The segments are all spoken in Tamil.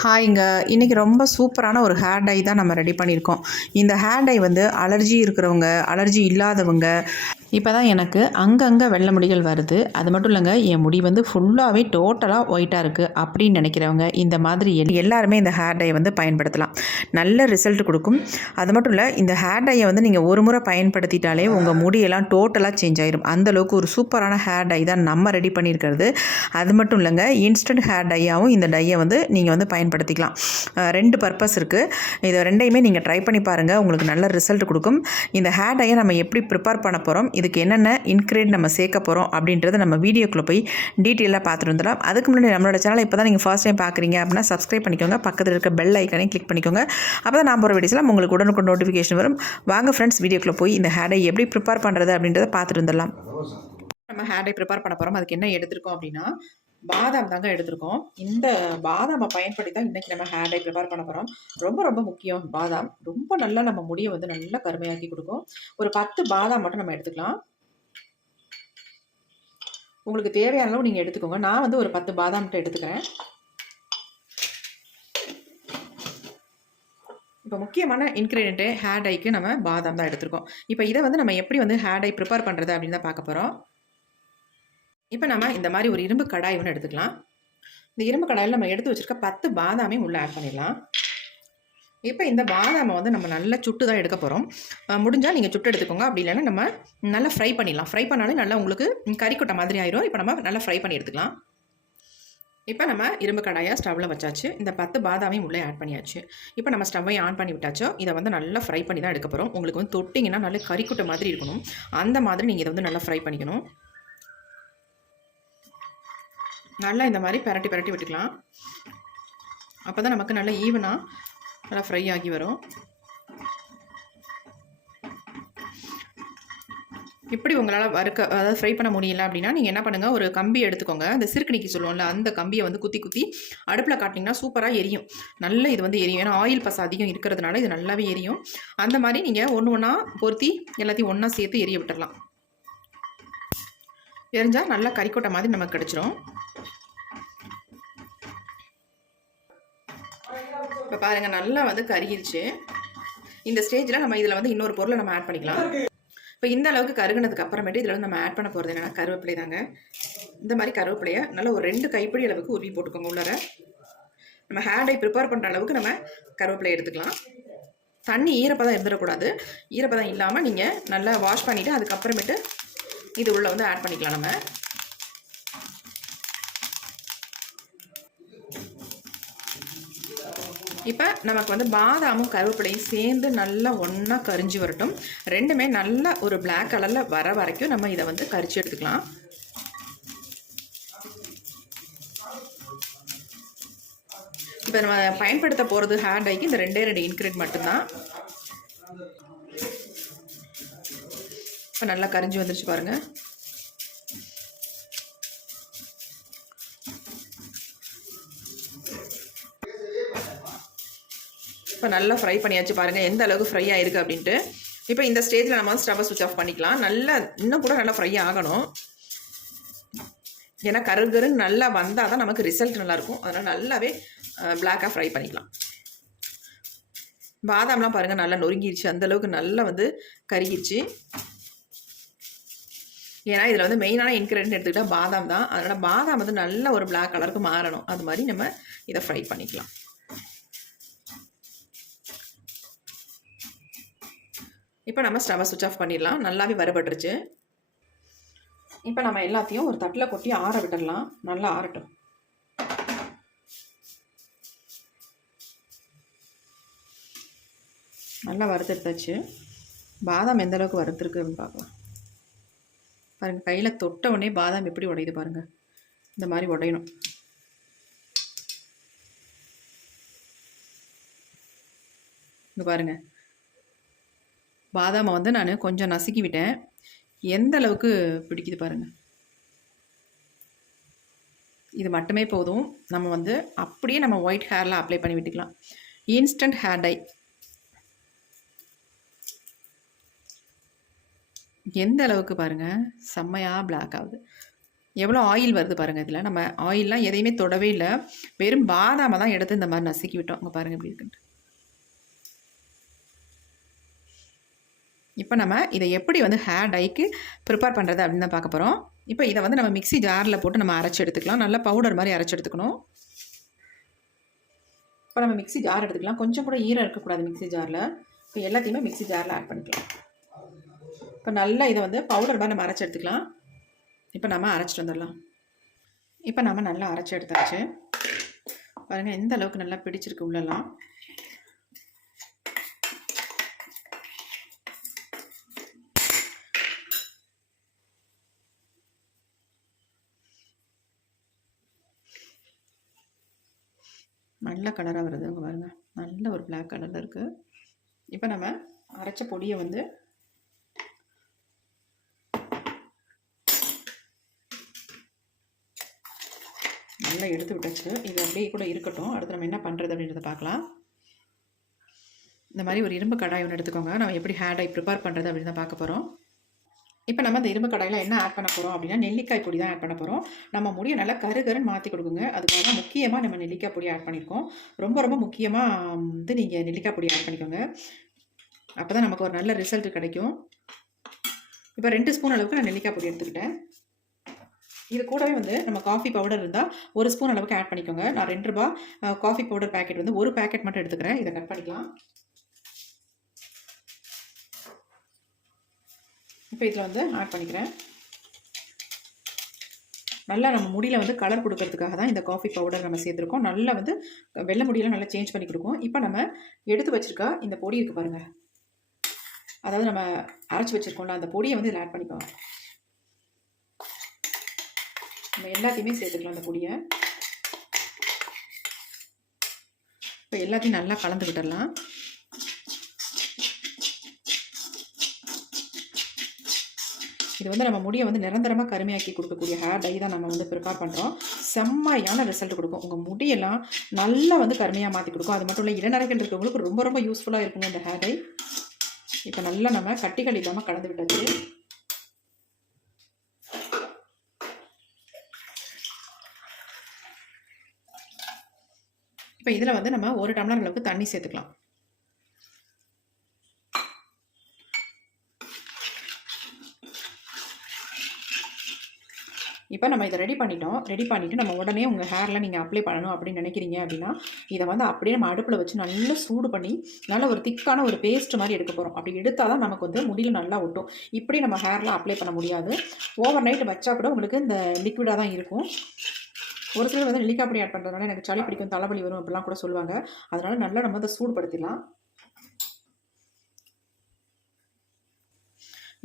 ஹாய்ங்க. இன்றைக்கி ரொம்ப சூப்பரான ஒரு ஹேர் டை தான் நம்ம ரெடி பண்ணியிருக்கோம். இந்த ஹேர் டை வந்து அலர்ஜி இருக்கிறவங்க அலர்ஜி இல்லாதவங்க இப்போ தான் எனக்கு அங்கங்கே வெள்ளை முடிகள் வருது. அது மட்டும் இல்லைங்க என் முடி வந்து ஃபுல்லாகவே டோட்டலாக ஒயிட்டாக இருக்குது அப்படின்னு நினைக்கிறவங்க இந்த மாதிரி எல்லாருமே இந்த ஹேர் டையை வந்து பயன்படுத்தலாம். நல்ல ரிசல்ட் கொடுக்கும். அது மட்டும் இல்லை இந்த ஹேர் டையை வந்து நீங்கள் ஒரு முறை பயன்படுத்திட்டாலே உங்கள் முடியெல்லாம் டோட்டலாக சேஞ்ச் ஆயிரும். அந்த அளவுக்கு ஒரு சூப்பரான ஹேர் டை தான் நம்ம ரெடி பண்ணியிருக்கிறது. அது மட்டும் இல்லைங்க இன்ஸ்டன்ட் ஹேர் டையாகவும் இந்த டையை வந்து நீங்கள் வந்து பயன்படுத்திக்கலாம். ரெண்டு பர்பஸ் இருக்குது இதை ரெண்டையுமே நீங்கள் ட்ரை பண்ணி பாருங்கள் உங்களுக்கு நல்ல ரிசல்ட் கொடுக்கும். இந்த ஹேர் டையை நம்ம எப்படி ப்ரிப்பேர் பண்ண போகிறோம் இதுக்கு என்னென்ன இன்க்ரீட் நம்ம சேர்க்க போகிறோம் அப்படின்றத நம்ம வீடியோக்குள்ளே போய் டீட்டெயிலாக பார்த்துட்டு வந்துடலாம். அதுக்கு முன்னாடி நம்மளோட சேனலை இப்போ தான் நீங்கள் ஃபர்ஸ்ட் டைம் பார்க்குறீங்க அப்படின்னா சப்ஸ்கிரைப் பண்ணிக்கோங்க. பக்கத்தில் இருக்க பெல் ஐக்கனையும் கிளிக் பண்ணிக்கோங்க. அப்போ தான் நான் போகிற வீடியோஸ்லாம் உங்களுக்கு உடனுக்கு நோட்டிஃபிகேஷன் வரும். வாங்க ஃப்ரெண்ட்ஸ் வீடியோக்குள்ளே போய் இந்த ஹேடை எப்படி ப்ரிப்பேர் பண்ணுறது அப்படின்றத பார்த்துட்டு வந்துடலாம். நம்ம ஹேடை ப்ரிப்பேர் பண்ண போகிறோம் அதுக்கு என்ன எடுத்திருக்கோம் அப்படின்னா பாதாம் தாங்க எடுத்திருக்கோம். இந்த பாதாமை பயன்படுத்தி தான் இன்றைக்கி நம்ம ஹேர் டை ப்ரிப்பேர் பண்ண போகிறோம் ரொம்ப ரொம்ப முக்கியம் பாதாம். ரொம்ப நல்லா நம்ம முடியை வந்து நல்லா கருமையாக்கி கொடுக்கும். ஒரு பத்து பாதாம் மட்டும் நம்ம எடுத்துக்கலாம். உங்களுக்கு தேவையான அளவு நீங்கள் எடுத்துக்கோங்க. நான் வந்து ஒரு பத்து பாதாம் மட்டும் எடுத்துக்கிறேன். இப்போ முக்கியமான இன்க்ரீடியண்ட்டு ஹேர் டைக்கு நம்ம பாதாம் தான் எடுத்திருக்கோம். இப்போ இதை வந்து நம்ம எப்படி வந்து ஹேர் டை ப்ரிப்பேர் பண்ணுறது அப்படின்னு தான் பார்க்க போகிறோம் இப்போ நம்ம இந்த மாதிரி ஒரு இரும்பு கடாய் ஒன்று எடுத்துக்கலாம். இந்த இரும்பு கடாயில் நம்ம எடுத்து வச்சிருக்க பத்து பாதாமையும் உள்ளே ஆட் பண்ணிடலாம். இப்போ இந்த பாதாமை வந்து நம்ம நல்லா சுட்டு தான் எடுக்க போகிறோம் முடிஞ்சால் நீங்கள் சுட்டு எடுத்துக்கோங்க. அப்படி இல்லைன்னா நம்ம நல்லா ஃப்ரை பண்ணிடலாம். ஃப்ரை பண்ணாலே நல்லா உங்களுக்கு கறிக்கொட்டை மாதிரி ஆயிரும். இப்போ நம்ம நல்லா ஃப்ரை பண்ணி எடுத்துக்கலாம். இப்போ நம்ம இரும்பு கடாயாக ஸ்டவ்வில் வச்சாச்சு. இந்த பத்து பாதாமையும் உள்ளே ஆட் பண்ணியாச்சு. இப்போ நம்ம ஸ்டவ்வையும் ஆன் பண்ணி விட்டாச்சோ இதை வந்து நல்லா ஃப்ரை பண்ணி தான் எடுக்க போகிறோம் உங்களுக்கு வந்து தொட்டிங்கன்னா நல்லா கறிக்குட்டை மாதிரி இருக்கணும். அந்த மாதிரி நீங்கள் இதை வந்து நல்லா ஃப்ரை பண்ணிக்கணும். நல்லா இந்த மாதிரி பரட்டி பரட்டி விட்டுக்கலாம். அப்போ தான் நமக்கு நல்லா ஈவனாக நல்லா ஃப்ரை ஆகி வரும். இப்படி உங்களால் வறுக்க அதாவது ஃப்ரை பண்ண முடியல அப்படின்னா நீங்கள் என்ன பண்ணுங்கள் ஒரு கம்பி எடுத்துக்கோங்க. அந்த சிறுக்கணிக்கு சொல்லுவோம்ல அந்த கம்பியை வந்து குத்தி குத்தி அடுப்பில் காட்டினீங்கன்னா சூப்பராக எரியும். நல்ல இது வந்து எரியும். ஏன்னா ஆயில் பசம் அதிகம் இருக்கிறதுனால இது நல்லாவே எரியும். அந்த மாதிரி நீங்கள் ஒன்று ஒன்றா பொருத்தி எல்லாத்தையும் ஒன்றா சேர்த்து எரிய விட்டுடலாம் எரிஞ்சால் நல்லா கறிக்கொட்டை மாதிரி நமக்கு கிடச்சிரும். இப்போ பாருங்கள் நல்லா வந்து கருகிருச்சு. இந்த ஸ்டேஜில் நம்ம இதில் வந்து இன்னொரு பொருளை நம்ம ஆட் பண்ணிக்கலாம். இப்போ இந்த அளவுக்கு கருகினதுக்கு அப்புறமேட்டு இதில் வந்து நம்ம ஆட் பண்ண போகிறது என்னென்னா கருவேப்பிலை தாங்க. இந்த மாதிரி கருவேப்பிலையை நல்லா ஒரு ரெண்டு கைப்பிடி அளவுக்கு உருவி போட்டுக்கோங்க உள்ளார. நம்ம ஹேர் டை ப்ரிப்பேர் பண்ணுற அளவுக்கு நம்ம கருவேப்பிலை எடுத்துக்கலாம். தண்ணி ஈரப்பதம் இருந்துடக்கூடாது. ஈரப்பதம் இல்லாமல் நீங்கள் நல்லா வாஷ் பண்ணிவிட்டு அதுக்கப்புறமேட்டு இது உள்ள வந்து ஆட் பண்ணிக்கலாம் நம்ம. இப்போ நமக்கு வந்து பாதாமும் கருவேப்பிலையும் சேர்ந்து நல்லா ஒன்றா கரிஞ்சு வரட்டும். ரெண்டுமே நல்ல ஒரு பிளாக் கலரில் வர வரைக்கும் நம்ம இதை வந்து கரிச்சு எடுத்துக்கலாம். இப்போ நம்ம பயன்படுத்த போகிறது ஹேர் டைக்கு இந்த ரெண்டே ரெண்டு இன்க்ரீட் மட்டும்தான். இப்போ நல்லா கரிஞ்சு வந்துருச்சு பாருங்கள் இப்போ நல்லா ஃப்ரை பண்ணியாச்சு பாருங்கள் எந்த அளவுக்கு ஃப்ரை ஆயிருக்கு அப்படின்ட்டு. இப்போ இந்த ஸ்டேஜில் நம்ம ஸ்டவ்வை சுவிச் ஆஃப் பண்ணிக்கலாம். நல்லா இன்னும் கூட நல்லா ஃப்ரை ஆகணும். ஏன்னா கருகருன்னு நல்லா வந்தால் தான் நமக்கு ரிசல்ட் நல்லாயிருக்கும். அதனால் நல்லாவே பிளாக்காக ஃப்ரை பண்ணிக்கலாம். பாதாம்லாம் பாருங்கள் நல்லா நொறுங்கிருச்சு. அந்தளவுக்கு நல்லா வந்து கருகிருச்சு. ஏன்னா இதில் வந்து மெயினான இன்க்ரீடியன்ட் எடுத்துக்கிட்டால் பாதாம் தான். அதனால் பாதாம் வந்து நல்ல ஒரு பிளாக் கலருக்கு மாறணும். அது மாதிரி நம்ம இதை ஃப்ரை பண்ணிக்கலாம். இப்போ நம்ம ஸ்டவ்வை சுவிச் ஆஃப் பண்ணிடலாம். நல்லாவே வறுபட்டுருச்சு. இப்போ நம்ம எல்லாத்தையும் ஒரு தட்டில் கொட்டி ஆற விட்டுடலாம். நல்லா ஆறட்டும். நல்லா வறுத்து எடுத்தாச்சு பாதாம் எந்த அளவுக்கு வறுத்துருக்கு பார்க்கலாம். பாருங்கள் கையில் தொட்ட உடனே பாதாம் எப்படி உடையுது பாருங்கள் இந்த மாதிரி உடையணும். இங்கே பாருங்கள் பாதாமை வந்து நான் கொஞ்சம் நசுக்கி விட்டேன். எந்த அளவுக்கு பிடிக்குது பாருங்கள் இது மட்டுமே போதும். நம்ம வந்து அப்படியே நம்ம ஒயிட் ஹேரில் அப்ளை பண்ணி விட்டுக்கலாம். இன்ஸ்டன்ட் ஹேர் டை எந்த அளவுக்கு பாருங்கள் செம்மையாக பிளாக் ஆகுது. எவ்வளோ ஆயில் வருது பாருங்கள் இதில். நம்ம ஆயிலெலாம் எதையுமே தொடவே இல்லை. வெறும் பாதாமை தான் எடுத்து இந்த மாதிரி நசுக்கி விட்டோம். அங்கே பாருங்கள் இப்படி இருக்குன்ட்டு. இப்போ நம்ம இதை எப்படி வந்து ஹேர் டைக்கு ப்ரிப்பேர் பண்ணுறது அப்படின்னு தான் பார்க்க போகிறோம் இப்போ இதை வந்து நம்ம மிக்ஸி ஜாரில் போட்டு நம்ம அரைச்சி எடுத்துக்கலாம். நல்லா பவுடர் மாதிரி அரைச்சி எடுத்துக்கணும். இப்போ நம்ம மிக்ஸி ஜார் எடுத்துக்கலாம். கொஞ்சம் கூட ஈரம் இருக்கக்கூடாது மிக்ஸி ஜாரில் இப்போ எல்லாத்தையுமே மிக்ஸி ஜாரில் ஆட் பண்ணிக்கலாம். இப்போ நல்லா இதை வந்து பவுடர் மாதிரி நம்ம அரைச்சி எடுத்துக்கலாம். இப்போ நம்ம அரைச்சிட்டு வந்துடலாம். இப்போ நம்ம நல்லா அரைச்சி எடுத்தாச்சு. பாருங்கள் எந்த அளவுக்கு நல்லா பிடிச்சிருக்கு உள்ளலாம் நல்ல கலராக வருது அங்கே பாருங்கள் நல்ல ஒரு பிளாக் கலரில் இருக்குது இப்போ நம்ம அரைச்ச பொடியை வந்து நல்லா எடுத்து விட்டாச்சு. இது அப்படியே கூட இருக்கட்டும். அடுத்து நம்ம என்ன பண்ணுறது அப்படின்றத பார்க்கலாம். இந்த மாதிரி ஒரு இரும்பு கடாய் ஒன்று எடுத்துக்கோங்க. நம்ம எப்படி ஹேண்ட் ஐ ப்ரிப்பேர் பண்ணுறது அப்படின்னு தான் பார்க்க போகிறோம் இப்போ நம்ம இந்த இரும்பு கடாயில் என்ன ஆட் பண்ண போகிறோம் அப்படின்னா நெல்லிக்காய் பொடி தான் ஆட் பண்ண போகிறோம் நம்ம முடியை நல்லா கருகருன்னு மாற்றி கொடுக்குங்க. அதுக்காக முக்கியமாக நம்ம நெல்லிக்காய் பொடி ஆட் பண்ணியிருக்கோம் ரொம்ப ரொம்ப முக்கியமாக வந்து நீங்கள் நெல்லிக்காய் பொடி ஆட் பண்ணிக்கோங்க. அப்போ தான் நமக்கு ஒரு நல்ல ரிசல்ட் கிடைக்கும். இப்போ ரெண்டு ஸ்பூன் அளவுக்கு நான் நெல்லிக்காய் பொடி எடுத்துக்கிட்டேன். இது கூடவே வந்து நம்ம காஃபி பவுடர் இருந்தால் ஒரு ஸ்பூன் அளவுக்கு ஆட் பண்ணிக்கோங்க. நான் ரெண்டு ரூபா காஃபி பவுடர் பேக்கெட் வந்து ஒரு பேக்கெட் மட்டும் எடுத்துக்கிறேன். இதை கட் பண்ணிக்கலாம். இப்போ இதில் வந்து ஆட் பண்ணிக்கிறேன். நல்லா நம்ம முடியில் வந்து கலர் கொடுக்கறதுக்காக தான் இந்த காஃபி பவுடர் நம்ம சேர்த்துருக்கோம். நல்லா வந்து வெள்ளை முடியெல்லாம் நல்லா சேஞ்ச் பண்ணி கொடுக்கும். இப்போ நம்ம எடுத்து வச்சுருக்கா இந்த பொடி இருக்குது பாருங்கள் அதாவது நம்ம அரைச்சி வச்சுருக்கோம்ல அந்த பொடியை வந்து இதில் ஆட் பண்ணிப்போம் நம்ம எல்லாத்தையுமே சேர்த்துக்கலாம் அந்த பொடியை. இப்போ எல்லாத்தையும் நல்லா கலந்து விட்டுடலாம். இது வந்து நம்ம முடியை வந்து நிரந்தரமாக கருமையாக்கி கொடுக்கக்கூடிய ஹேர் டை தான் நம்ம வந்து ப்ரிப்பேர் பண்ணுறோம் செம்மையான ரிசல்ட் கொடுக்கும். உங்கள் முடியெல்லாம் நல்லா வந்து கருமையாக மாற்றி கொடுக்கும். அது மட்டும் இல்லை இளநரைகள் இருக்கவங்களுக்கு ரொம்ப ரொம்ப யூஸ்ஃபுல்லாக இருக்குங்க இந்த ஹேர் டை இப்போ நல்லா நம்ம கட்டிகள் இல்லாமல் கலந்து விட்டது. இப்போ இதில் வந்து நம்ம ஒரு டம்ளர் அளவுக்கு தண்ணி சேர்த்துக்கலாம். இப்போ நம்ம இதை ரெடி பண்ணிட்டோம். ரெடி பண்ணிவிட்டு நம்ம உடனே உங்கள் ஹேரில் நீங்கள் அப்ளை பண்ணணும் அப்படின்னு நினைக்கிறீங்க அப்படின்னா இதை வந்து அப்படியே நம்ம அடுப்பில் வச்சு நல்லா சூடு பண்ணி நல்ல ஒரு திக்கான ஒரு பேஸ்ட் மாதிரி எடுக்க போகிறோம் அப்படி எடுத்தால் தான் நமக்கு வந்து முடியில் நல்லா ஒட்டும். இப்படி நம்ம ஹேரில் அப்ளை பண்ண முடியாது. ஓவர் நைட் வச்சா கூட உங்களுக்கு இந்த லிக்விடாக தான் இருக்கும். ஒரு சிலர் வந்து நெல்லிக்காய் பொடி ஆட் பண்ணுறதுனால எனக்கு சளி பிடிக்கும் தலைவலி வரும் அப்படிலாம் கூட சொல்லுவாங்க. அதனால் நல்லா நம்ம அதை சூடுபடுத்திடலாம்.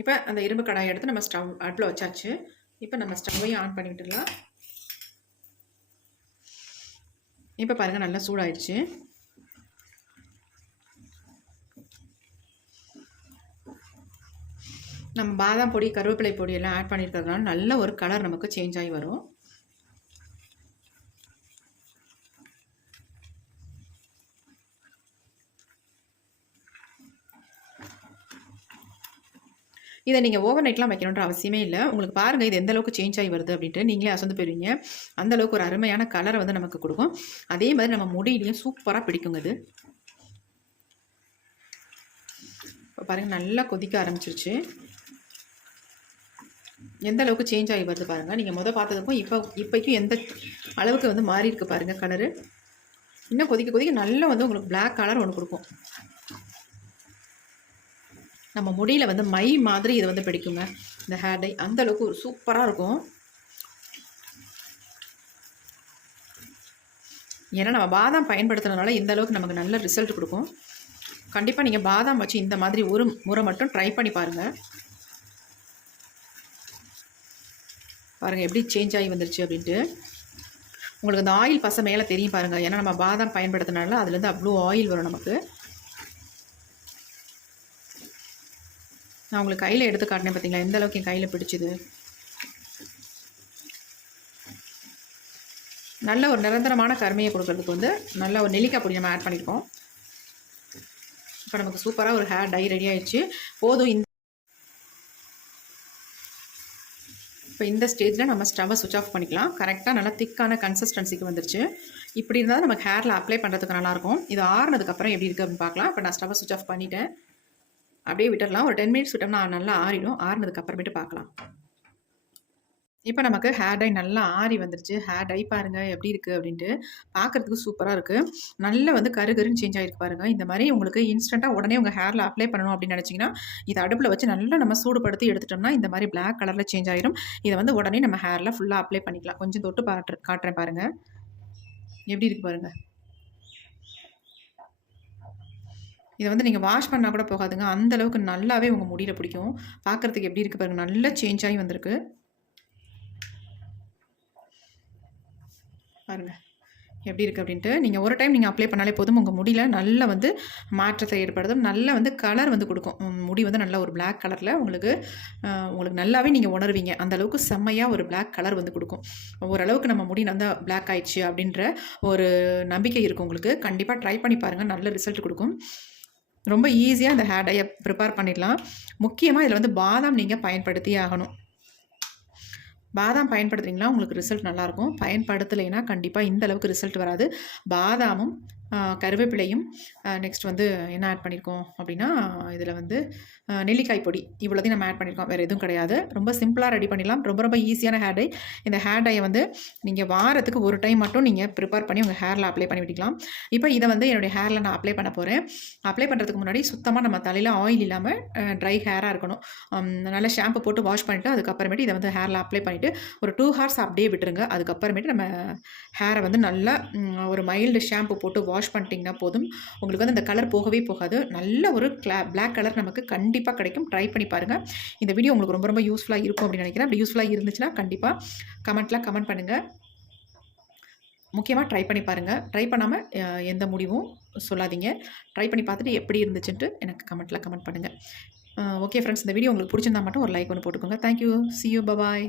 இப்போ அந்த இரும்பு கடாயை எடுத்து நம்ம ஸ்டவ் அடுப்பில் வச்சாச்சு. இப்போ நம்ம ஸ்டவ்வையும் ஆன் பண்ணி இப்போ பாருங்கள் நல்லா சூடாயிடுச்சு. நம்ம பாதாம் பொடி கருவேப்பிலை பொடி எல்லாம் ஆட் பண்ணியிருக்கிறதுனால நல்ல ஒரு கலர் நமக்கு சேஞ்ச் ஆகி வரும். இதை நீங்கள் ஓவர் நைட்லாம் வைக்கணுன்ற அவசியமே இல்லை. உங்களுக்கு பாருங்கள் இது எந்த அளவுக்கு சேஞ்ச் ஆகி வருது அப்படின்ட்டு நீங்களே அசந்து போயிருவீங்க. அந்த அளவுக்கு ஒரு அருமையான கலரை வந்து நமக்கு கொடுக்கும். அதே மாதிரி நம்ம முடியிலையும் சூப்பராக பிடிக்குங்க இது. இப்போ பாருங்கள் நல்லா கொதிக்க ஆரம்பிச்சிருச்சு. எந்த அளவுக்கு சேஞ்ச் ஆகி வருது பாருங்கள் நீங்கள் முதல் பார்த்ததுக்கும் இப்போ இப்போக்கும் எந்த அளவுக்கு வந்து மாறியிருக்கு பாருங்கள் கலரு இன்னும் கொதிக்க கொதிக்க நல்லா வந்து உங்களுக்கு பிளாக் கலர் ஒன்று கொடுக்கும். நம்ம முடியில் வந்து மை மாதிரி இது வந்து பிடிக்குங்க. இந்த ஹேர் டை அந்த அளவுக்கு ஒரு சூப்பராக இருக்கும். ஏன்னா நம்ம பாதாம் பயன்படுத்துறதுனால இந்த அளவுக்கு நமக்கு நல்ல ரிசல்ட் கொடுக்கும். கண்டிப்பாக நீங்கள் பாதாம் வச்சு இந்த மாதிரி ஒரு முறை மட்டும் ட்ரை பண்ணி பாருங்கள் பாருங்கள் எப்படி சேஞ்ச் ஆகி வந்துருச்சு அப்படின்ட்டு. உங்களுக்கு அந்த ஆயில் பசை மேலே தெரியும் பாருங்கள் ஏன்னா நம்ம பாதாம் பயன்படுத்தினால அதுலேருந்து அவ்வளோ ஆயில் வரும் நமக்கு. நான் உங்களுக்கு கையில் எடுத்து காட்டினேன் பார்த்தீங்களா எந்த அளவுக்கு என் கையில் பிடிச்சிது? நல்ல ஒரு நிரந்தரமான கருமையை கொடுக்கறதுக்கு வந்து நல்ல ஒரு நெல்லிக்காய் பொடி நம்ம ஆட் பண்ணியிருக்கோம் இப்போ நமக்கு சூப்பராக ஒரு ஹேர் டை ரெடி ஆயிடுச்சு. போதும் இந்த இப்போ இந்த ஸ்டேஜில் நம்ம ஸ்டவ்வை சுவிச் ஆஃப் பண்ணிக்கலாம். கரெக்டாக நல்லா திக்கான கன்சிஸ்டன்சிக்கு வந்துருச்சு. இப்படி இருந்தால் நமக்கு ஹேரில் அப்ளை பண்ணுறதுக்கு நல்லாயிருக்கும் இது ஆறுனதுக்கப்புறம் எப்படி இருக்குது அப்படின்னு பார்க்கலாம். இப்போ நான் ஸ்டவ்வை சுவிச் ஆஃப் பண்ணிட்டேன். அப்படியே விட்டுடலாம் ஒரு டென் மினிட்ஸ் விட்டோம்னா நல்லா ஆறிடும். ஆறுனதுக்கு அப்புறமேட்டு பார்க்கலாம். இப்போ நமக்கு ஹேர் டை நல்லா ஆறி வந்துருச்சு. ஹேர் டை பாருங்கள் எப்படி இருக்குது அப்படின்ட்டு பார்க்குறதுக்கு சூப்பராக இருக்குது நல்ல வந்து கரு கருன்னு சேஞ்ச் ஆகிருக்கு பாருங்கள் இந்த மாதிரி உங்களுக்கு இன்ஸ்டண்ட்டாக உடனே உங்கள் ஹேரில் அப்ளை பண்ணணும் அப்படின்னு நினச்சிங்கன்னா இதை அடுப்பில் வச்சு நல்லா நம்ம சூடுபடுத்தி எடுத்துட்டோம்னா இந்த மாதிரி பிளாக் கலரில் சேஞ்ச் ஆகிரும் இதை வந்து உடனே நம்ம ஹேரில் ஃபுல்லாக அப்ளை பண்ணிக்கலாம். கொஞ்சம் தொட்டு பாட்டு காட்டுறேன் பாருங்கள் எப்படி இருக்குது பாருங்கள் இதை வந்து நீங்கள் வாஷ் பண்ணால் கூட போகாதுங்க. அந்த அளவுக்கு நல்லாவே உங்கள் முடியில் பிடிக்கும். பார்க்குறதுக்கு எப்படி இருக்குது பாருங்கள் நல்லா சேஞ்ச் ஆகி வந்திருக்கு. பாருங்கள் எப்படி இருக்குது அப்படின்ட்டு. நீங்கள் ஒரு டைம் நீங்கள் அப்ளை பண்ணாலே போதும். உங்கள் முடியில் நல்ல வந்து மாற்றத்தை ஏற்படுத்தும். நல்ல வந்து கலர் வந்து கொடுக்கும். முடி வந்து நல்ல ஒரு பிளாக் கலரில் உங்களுக்கு உங்களுக்கு நல்லாவே நீங்கள் உணர்வீங்க. அந்த அளவுக்கு செம்மையாக ஒரு பிளாக் கலர் வந்து கொடுக்கும். ஓரளவுக்கு நம்ம முடி நல்லா பிளாக் ஆயிடுச்சு அப்படின்ற ஒரு நம்பிக்கை இருக்கும் உங்களுக்கு. கண்டிப்பாக ட்ரை பண்ணி பாருங்கள் நல்ல ரிசல்ட் கொடுக்கும். ரொம்ப ஈஸியாக இந்த ஹேர் டையை ப்ரிப்பேர் பண்ணிடலாம். முக்கியமாக இதில் வந்து பாதாம் நீங்கள் பயன்படுத்தியே ஆகணும். பாதாம் பயன்படுத்துறீங்களா உங்களுக்கு ரிசல்ட் நல்லாயிருக்கும் பயன்படுத்தலைன்னா கண்டிப்பாக இந்த அளவுக்கு ரிசல்ட் வராது. பாதாமும் கருவேப்பிலையும் நெக்ஸ்ட் வந்து என்ன ஆட் பண்ணியிருக்கோம் அப்படின்னா இதில் வந்து நெல்லிக்காய் பொடி. இவ்வளோதையும் நம்ம ஆட் பண்ணியிருக்கோம் வேறு எதுவும் கிடையாது. ரொம்ப சிம்பிளாக ரெடி பண்ணிடலாம். ரொம்ப ரொம்ப ஈஸியான ஹேர் டை இந்த ஹேர் டையை வந்து நீங்கள் வாரத்துக்கு ஒரு டைம் மட்டும் நீங்கள் ப்ரிப்பேர் பண்ணி உங்கள் ஹேரில் அப்ளை பண்ணி விட்டுக்கலாம். இப்போ இதை வந்து என்னுடைய ஹேரில் நான் அப்ளை பண்ண போகிறேன் அப்ளை பண்ணுறதுக்கு முன்னாடி சுத்தமாக நம்ம தலையில் ஆயில் இல்லாமல் ட்ரை ஹேராக இருக்கணும். நல்ல நல்லா ஷாம்பு போட்டு வாஷ் பண்ணிவிட்டு அதுக்கப்புறமேட்டு இதை வந்து ஹேரில் அப்ளை பண்ணிவிட்டு ஒரு டூ ஹார்ஸ் அப்படியே விட்டுருங்க. அதுக்கப்புறமேட்டு நம்ம ஹேரை வந்து நல்லா ஒரு மைல்டு ஷாம்பு போட்டு வாஷ் பண்ணிட்டீங்கன்னா போதும். உங்களுக்கு வந்து அந்த கலர் போகவே போகாது. நல்ல ஒரு கிளா பிளாக் கலர் நமக்கு கண்டிப்பாக கிடைக்கும். ட்ரை பண்ணி பாருங்கள் இந்த வீடியோ உங்களுக்கு ரொம்ப ரொம்ப யூஸ்ஃபுல்லாக இருக்கும் அப்படின்னு நினைக்கிறேன். அப்படி யூஸ்ஃபுல்லாக இருந்துச்சுன்னா கண்டிப்பாக கமெண்ட்லாம் கமெண்ட் பண்ணுங்கள் முக்கியமாக ட்ரை பண்ணி பாருங்கள் ட்ரை பண்ணாமல் எந்த முடிவும் சொல்லாதீங்க. ட்ரை பண்ணி பார்த்துட்டு எப்படி இருந்துச்சுன்ட்டு எனக்கு கமெண்ட்டில் கமெண்ட் பண்ணுங்கள் ஓகே ஃப்ரெண்ட்ஸ் இந்த வீடியோ உங்களுக்கு பிடிச்சிருந்தா மட்டும் ஒரு லைக் ஒன்று போட்டுக்கோங்க. Thank you C you bye bye